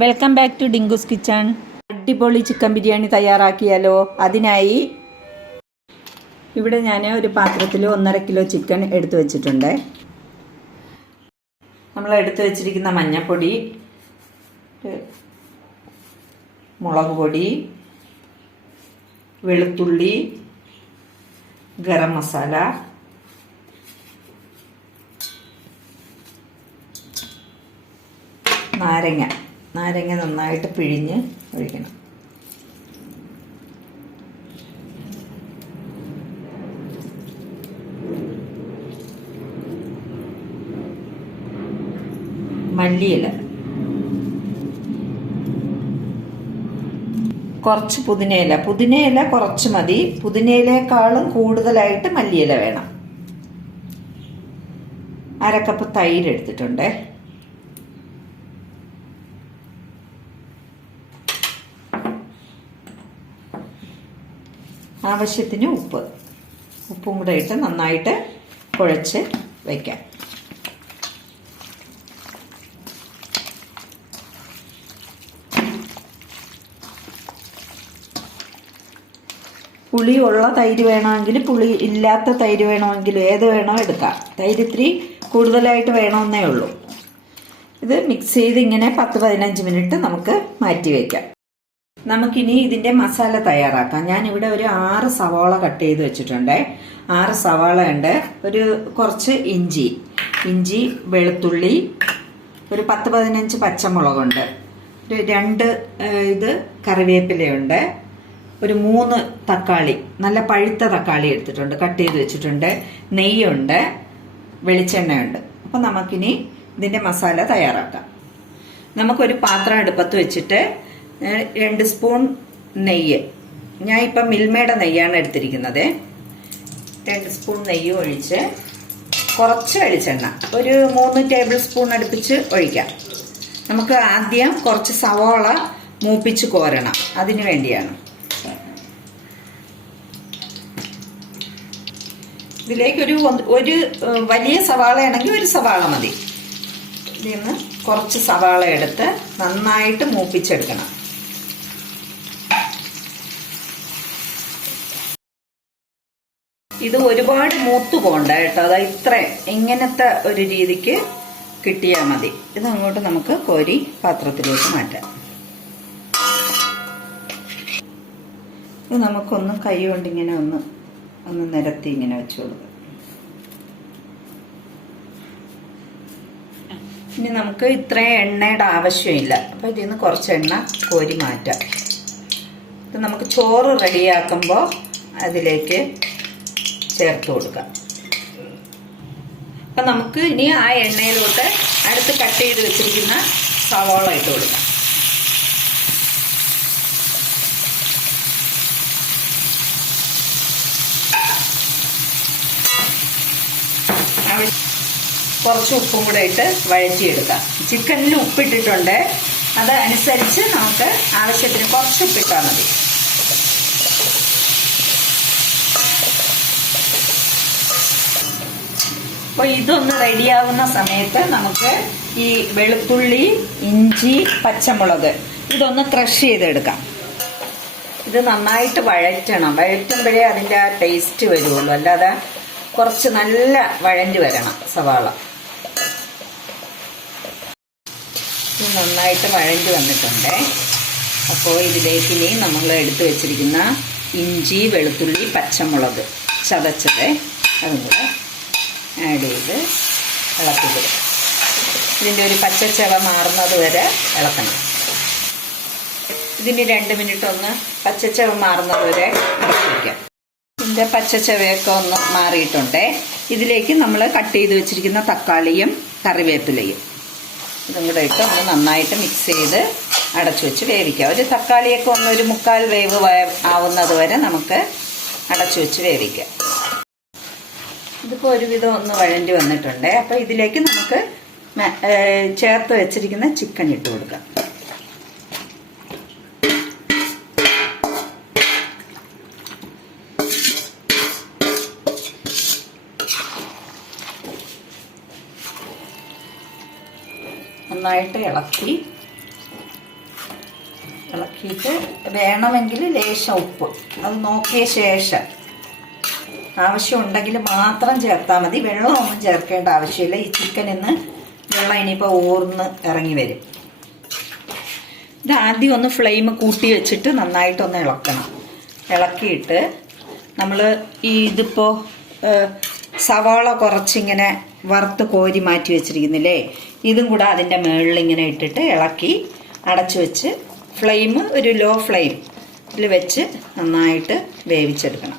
Welcome back to Dinku's kitchen അടിപൊളി chicken biryani തയ്യാറാക്കിയാലോ? അതിനായി ഇവിടെ ഞാൻ ഒരു പാത്രത്തിൽ ഒന്നര കിലോ ചിക്കൻ എടുത്തു വച്ചിട്ടുണ്ട്. നമ്മൾ എടുത്തു വച്ചിരിക്കുന്ന മഞ്ഞൾപ്പൊടി മുളക് പൊടി വെളുത്തുള്ളി ഗരം മസാല നാരങ്ങ. നാരങ്ങ നന്നായിട്ട് പിഴിഞ്ഞ് ഒഴിക്കണം. മല്ലിയില. കുറച്ച് പുതിനയില. പുതിനയില കുറച്ച് മതി. പുതിനയിലേക്കാളും കൂടുതലായിട്ട് മല്ലിയില വേണം. അരക്കപ്പ് തൈര് എടുത്തിട്ടുണ്ടേ. ആവശ്യത്തിന് ഉപ്പ്. ഉപ്പും കൂടെ ഇട്ട് നന്നായിട്ട് കുഴച്ച് വയ്ക്കാം പുളിയുള്ള തൈര് വേണമെങ്കിൽ പുളി ഇല്ലാത്ത തൈര് വേണമെങ്കിൽ ഏത് വേണോ എടുക്കാം. തൈര് ഇത്തിരി കൂടുതലായിട്ട് വേണമെന്നേ ഉള്ളൂ. ഇത് മിക്സ് ചെയ്ത് ഇങ്ങനെ പത്ത് പതിനഞ്ച് മിനിറ്റ് നമുക്ക് മാറ്റി വയ്ക്കാം നമുക്കിനി ഇതിന്റെ മസാല തയ്യാറാക്കാം. ഇവിടെ ഒരു ആറ് സവാള കട്ട് ചെയ്ത് വെച്ചിട്ടുണ്ട്. ആറ് സവാള ഉണ്ട്. ഒരു കുറച്ച് ഇഞ്ചി. ഇഞ്ചി വെളുത്തുള്ളി ഒരു പത്ത് പതിനഞ്ച് പച്ചമുളകുണ്ട്. ഒരു രണ്ട് ഇത് കറിവേപ്പിലയുണ്ട്. ഒരു മൂന്ന് തക്കാളി നല്ല പഴുത്ത തക്കാളി എടുത്തിട്ടുണ്ട് കട്ട് ചെയ്ത് വെച്ചിട്ടുണ്ട്. നെയ്യുണ്ട് വെളിച്ചെണ്ണയുണ്ട്. അപ്പം നമുക്കിനി ഇതിന്റെ മസാല തയ്യാറാക്കാം. നമുക്കൊരു പാത്രം അടുപ്പത്ത് വെച്ചിട്ട് രണ്ട് സ്പൂൺ നെയ്യ്. ഞാൻ ഇപ്പം മിൽമയുടെ നെയ്യാണ് എടുത്തിരിക്കുന്നത്. രണ്ട് സ്പൂൺ നെയ്യ് ഒഴിച്ച് കുറച്ച് വെളിച്ചെണ്ണ. ഒരു മൂന്ന് ടേബിൾ സ്പൂൺ അടുപ്പിച്ച് ഒഴിക്കാം. നമുക്ക് ആദ്യം കുറച്ച് സവോള മൂപ്പിച്ച് കോരണം. അതിന് വേണ്ടിയാണ്. ഇതിലേക്ക് ഒരു വലിയ സവാളയാണെങ്കിൽ ഒരു സവാള മതി. ഇതിൽ നിന്ന് കുറച്ച് സവാള എടുത്ത് നന്നായിട്ട് മൂപ്പിച്ചെടുക്കണം. ഇത് ഒരുപാട് മൂത്തു പോണ്ട കേട്ടോ. അതാ ഇത്ര ഇങ്ങനത്തെ ഒരു രീതിക്ക് കിട്ടിയാൽ മതി. ഇത് അങ്ങോട്ട് നമുക്ക് കോരി പാത്രത്തിലേക്ക് മാറ്റാം. ഇത് നമുക്കൊന്ന് കൈ കൊണ്ട് ഇങ്ങനെ ഒന്ന് ഒന്ന് നിരത്തി ഇങ്ങനെ വെച്ചോളൂ ഇനി നമുക്ക് ഇത്രയും എണ്ണയുടെ ആവശ്യമില്ല. അപ്പം ഇതിൽ നിന്ന് കുറച്ച് എണ്ണ കോരി മാറ്റാം. ഇത് നമുക്ക് ചോറ് റെഡിയാക്കുമ്പോൾ അതിലേക്ക് ചേർത്ത് കൊടുക്കാം അപ്പം നമുക്ക് ഇനി ആ എണ്ണയിലോട്ട് അടുത്ത് കട്ട് ചെയ്ത് വെച്ചിരിക്കുന്ന സവാള ഇട്ട് കൊടുക്കാം. കുറച്ച് ഉപ്പും കൂടെ ഇട്ട് വഴറ്റിയെടുക്കാം. ചിക്കനിൽ ഉപ്പിട്ടിട്ടുണ്ട്. അത് അനുസരിച്ച് നമുക്ക് ആവശ്യത്തിന് കുറച്ച് ഉപ്പിട്ടാൽ മതി. അപ്പോൾ ഇതൊന്ന് റെഡിയാവുന്ന സമയത്ത് നമുക്ക് ഈ വെളുത്തുള്ളി ഇഞ്ചി പച്ചമുളക് ഇതൊന്ന് ക്രഷ് ചെയ്തെടുക്കാം. ഇത് നന്നായിട്ട് വഴറ്റണം. വഴറ്റുമ്പോഴേ അതിന്റെ ആ ടേസ്റ്റ് വരുള്ളൂ. അല്ലാതെ കുറച്ച് നല്ല വഴഞ്ഞു വരണം സവാള. നന്നായിട്ട് വഴഞ്ഞു വന്നിട്ടുണ്ട്. അപ്പോൾ ഇതിലേക്ക് ഇനി നമ്മൾ എടുത്തു വെച്ചിരിക്കുന്ന ഇഞ്ചി വെളുത്തുള്ളി പച്ചമുളക് ചതച്ചത്. അതും കൂടെ ആഡ് ചെയ്ത് ഇളക്കി കൊടുക്കും ഇതിന്റെ ഒരു പച്ചച്ചവ മാറുന്നത് വരെ ഇളക്കണം. ഇതിന് രണ്ട് മിനിറ്റ് ഒന്ന് പച്ചച്ചവ മാറുന്നത് വരെ ഇളക്കി വയ്ക്കാം ഇതിന്റെ പച്ചച്ചവയൊക്കെ ഒന്ന് മാറിയിട്ടുണ്ട്. ഇതിലേക്ക് നമ്മൾ കട്ട് ചെയ്ത് വെച്ചിരിക്കുന്ന തക്കാളിയും കറിവേപ്പിലയും ഇതും കൂടെ ഇട്ട് ഒന്ന് നന്നായിട്ട് മിക്സ് ചെയ്ത് അടച്ചു വെച്ച് വേവിക്കാം. ഒരു തക്കാളിയൊക്കെ ഒന്ന് ഒരു മുക്കാൽ വേവ് ആവുന്നത് വരെ നമുക്ക് അടച്ചു വെച്ച് വേവിക്കാം. ഇതിപ്പോൾ ഒരുവിധം ഒന്ന് വഴണ്ടി വന്നിട്ടുണ്ട്. അപ്പോൾ ഇതിലേക്ക് നമുക്ക് ചേർത്ത് വെച്ചിരിക്കുന്ന ചിക്കൻ ഇട്ട് കൊടുക്കാം. നന്നായിട്ട് ഇളക്കി. ഇളക്കിയിട്ട് വേണമെങ്കിൽ ലേശം ഉപ്പ്. അത് നോക്കിയ ശേഷം ആവശ്യമുണ്ടെങ്കിൽ മാത്രം ചേർത്താൽ മതി. വെള്ളമൊന്നും ചേർക്കേണ്ട ആവശ്യമില്ല. ഈ ചിക്കൻ ഇന്ന് വെള്ളം ഇനിയിപ്പോൾ ഓർന്ന് ഇറങ്ങി വരും. ഇത് ആദ്യം ഒന്ന് ഫ്ലെയിം കൂട്ടി വെച്ചിട്ട് നന്നായിട്ടൊന്ന് ഇളക്കണം. ഇളക്കിയിട്ട് നമ്മൾ ഈ ഇതിപ്പോൾ സവാള കുറച്ചിങ്ങനെ വറുത്ത് കോരി മാറ്റി വെച്ചിരിക്കുന്നില്ലേ? ഇതും കൂടെ അതിന്റെ മുകളിൽ ഇങ്ങനെ ഇട്ടിട്ട് ഇളക്കി അടച്ചു വെച്ച് ഫ്ലെയിം ഒരു ലോ ഫ്ലെയിം ഇതിൽ വെച്ച് നന്നായിട്ട് വേവിച്ചെടുക്കണം.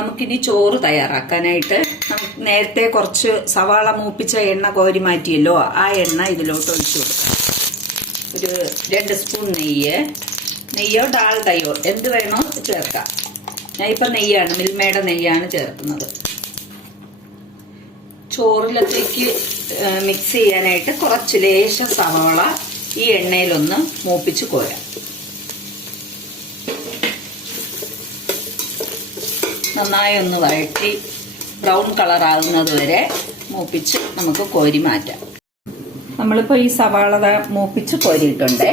നമുക്കിനി ചോറ് തയ്യാറാക്കാനായിട്ട് നേരത്തെ കുറച്ച് സവാള മൂപ്പിച്ച എണ്ണ കോരി മാറ്റിയല്ലോ. ആ എണ്ണ ഇതിലോട്ട് ഒഴിച്ചു കൊടുക്കാം. ഒരു രണ്ട് സ്പൂൺ നെയ്യ്. നെയ്യോ ഡാൽഡയോ എന്ത് വേണോ ചേർക്കാം. ഇപ്പം നെയ്യാണ് മിൽമയുടെ നെയ്യാണ് ചേർക്കുന്നത്. ചോറിലത്തേക്ക് മിക്സ് ചെയ്യാനായിട്ട് കുറച്ച് ലേശ സവാള ഈ എണ്ണയിലൊന്ന് മൂപ്പിച്ച് കോരാം. നന്നായി ഒന്ന് വഴറ്റി ബ്രൗൺ കളർ ആകുന്നത് വരെ മൂപ്പിച്ച് നമുക്ക് കോരി മാറ്റാം. നമ്മളിപ്പോൾ ഈ സവാള മൂപ്പിച്ച് കോരിയിട്ടുണ്ട്.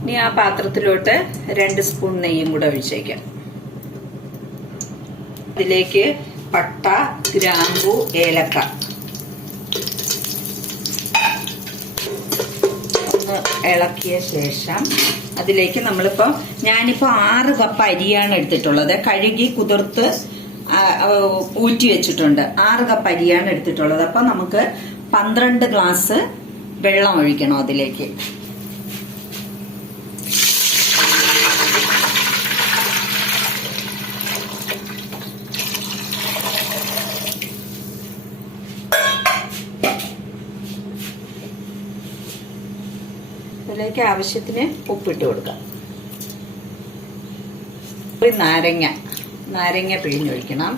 ഇനി ആ പാത്രത്തിലോട്ട് രണ്ട് സ്പൂൺ നെയ്യും കൂടെ ഒഴിച്ചേക്കാം. ഇതിലേക്ക് പട്ട ഗ്രാമ്പു ഏലക്ക ഒന്ന് ഇളക്കിയ ശേഷം അതിലേക്ക് നമ്മളിപ്പോൾ ഞാനിപ്പോൾ ആറ് കപ്പ് അരിയാണ് എടുത്തിട്ടുള്ളത്. കഴുകി കുതിർത്ത് ഊറ്റി വെച്ചിട്ടുണ്ട്. ആറ് കപ്പ് അരിയാണ് എടുത്തിട്ടുള്ളത്. അപ്പോൾ നമുക്ക് പന്ത്രണ്ട് ഗ്ലാസ് വെള്ളം ഒഴിക്കണം അതിലേക്ക്. ഇതിലേക്ക് ആവശ്യത്തിന് ഉപ്പിട്ട് കൊടുക്കാം. ഒരു നാരങ്ങ നാരങ്ങ പിഴിഞ്ഞൊഴിക്കണം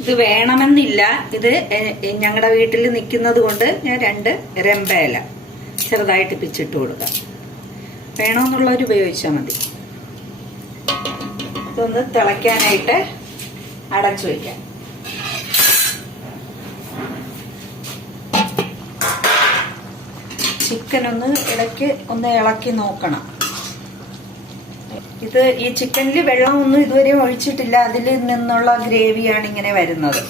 ഇത് വേണമെന്നില്ല. ഇത് ഞങ്ങളുടെ വീട്ടിൽ നിൽക്കുന്നത് കൊണ്ട് ഞാൻ രണ്ട് രമ്പയില ചെറുതായിട്ട് പിച്ചിട്ട് കൊടുക്കാം. വേണമെന്നുള്ളവർ ഉപയോഗിച്ചാൽ മതി. ഇതൊന്ന് തിളയ്ക്കാനായിട്ട് അടച്ചു വയ്ക്കാം ചിക്കൻ ഒന്ന് ഇടയ്ക്ക് ഒന്ന് ഇളക്കി നോക്കണം. ഇത് ഈ ചിക്കനിൽ വെള്ളം ഒന്നും ഇതുവരെ ഒഴിച്ചിട്ടില്ല. അതിൽ നിന്നുള്ള ഗ്രേവിയാണ് ഇങ്ങനെ വരുന്നത്.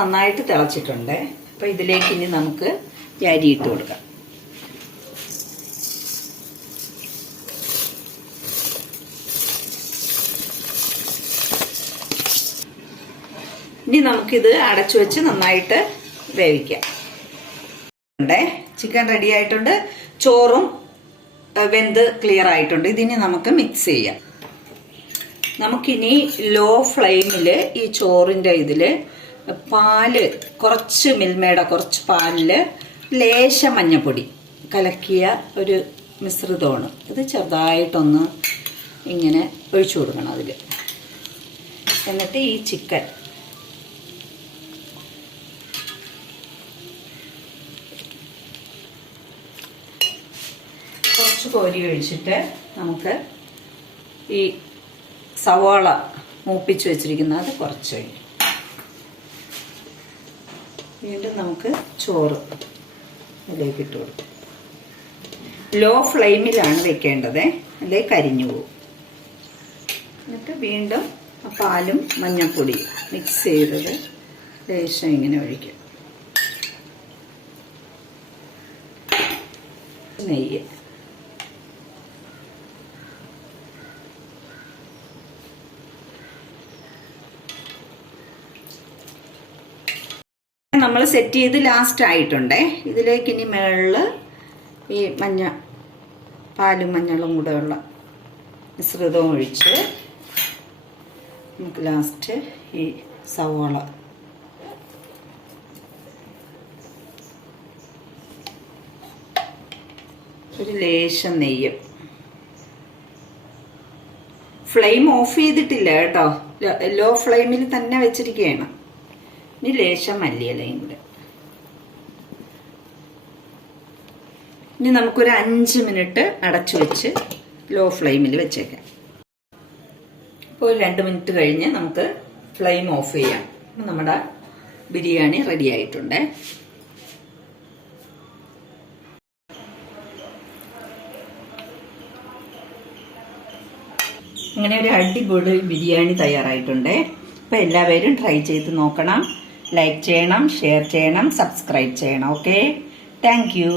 നന്നായിട്ട് തിളച്ചിട്ടുണ്ട്. അപ്പൊ ഇതിലേക്ക് ഇനി നമുക്ക് അരി ഇട്ട് കൊടുക്കാം. ഇനി നമുക്കിത് അടച്ചു വെച്ച് നന്നായിട്ട് വേവിക്കാം. ചിക്കൻ റെഡി ആയിട്ടുണ്ട്. ചോറും വെന്ത് ക്ലിയർ ആയിട്ടുണ്ട്. ഇതിനി നമുക്ക് മിക്സ് ചെയ്യാം. നമുക്കിനി ലോ ഫ്ലെയിമിൽ ഈ ചോറിന്റെ ഇതിൽ പാൽ കുറച്ച് മിൽമയുടെ കുറച്ച് പാലിൽ ലേശ മഞ്ഞപ്പൊടി കലക്കിയ ഒരു മിശ്രിതമാണ്. ഇത് ചെറുതായിട്ടൊന്ന് ഇങ്ങനെ ഒഴിച്ചു കൊടുക്കണം അതിൽ എന്നിട്ട് ഈ ചിക്കൻ കുറച്ച് കോരി ഒഴിച്ചിട്ട് നമുക്ക് ഈ സവാള മൂപ്പിച്ച് വെച്ചിരിക്കുന്നത് കുറച്ച് വീണ്ടും നമുക്ക് ചോറ് അതിലേക്ക് ഇട്ട് കൊടുക്കും. ലോ ഫ്ലെയിമിലാണ് വെക്കേണ്ടത്. അല്ലെ കരിഞ്ഞു പോകും. എന്നിട്ട് വീണ്ടും പാലും മഞ്ഞൾപ്പൊടിയും മിക്സ് ചെയ്തത് ലേശം ഇങ്ങനെ ഒഴിക്കും നെയ്യ്. നമ്മൾ സെറ്റ് ചെയ്ത് ലാസ്റ്റ് ആയിട്ടുണ്ടേ. ഇതിലേക്ക് ഇനി മുകളിൽ ഈ മഞ്ഞ പാലും മഞ്ഞളും കൂടെ ഉള്ള മിശ്രിതവും ഒഴിച്ച് നമുക്ക് ലാസ്റ്റ് ഈ സവാള. ഒരു ലേശം നെയ്യ്. ഫ്ലെയിം ഓഫ് ചെയ്തിട്ടില്ല കേട്ടോ. ലോ ഫ്ലെയിമിൽ തന്നെ വെച്ചിരിക്കുകയാണ് ഇനി ലേശം മല്ലിയിലയും കൂടെ. ഇനി നമുക്കൊരു അഞ്ച് മിനിറ്റ് അടച്ചു വെച്ച് ലോ ഫ്ലെയിമിൽ വെച്ചേക്കാം ഇപ്പോൾ രണ്ട് മിനിറ്റ് കഴിഞ്ഞ് നമുക്ക് ഫ്ലെയിം ഓഫ് ചെയ്യാം. നമ്മുടെ ബിരിയാണി റെഡി ആയിട്ടുണ്ട്. അങ്ങനെ ഒരു അടിപൊളി ബിരിയാണി തയ്യാറായിട്ടുണ്ട്. അപ്പോൾ എല്ലാവരും ട്രൈ ചെയ്ത് നോക്കണം. లైక్ చేయడం షేర్ చేయడం సబ్స్క్రైబ్ చేయడం. ఓకే? Thank you.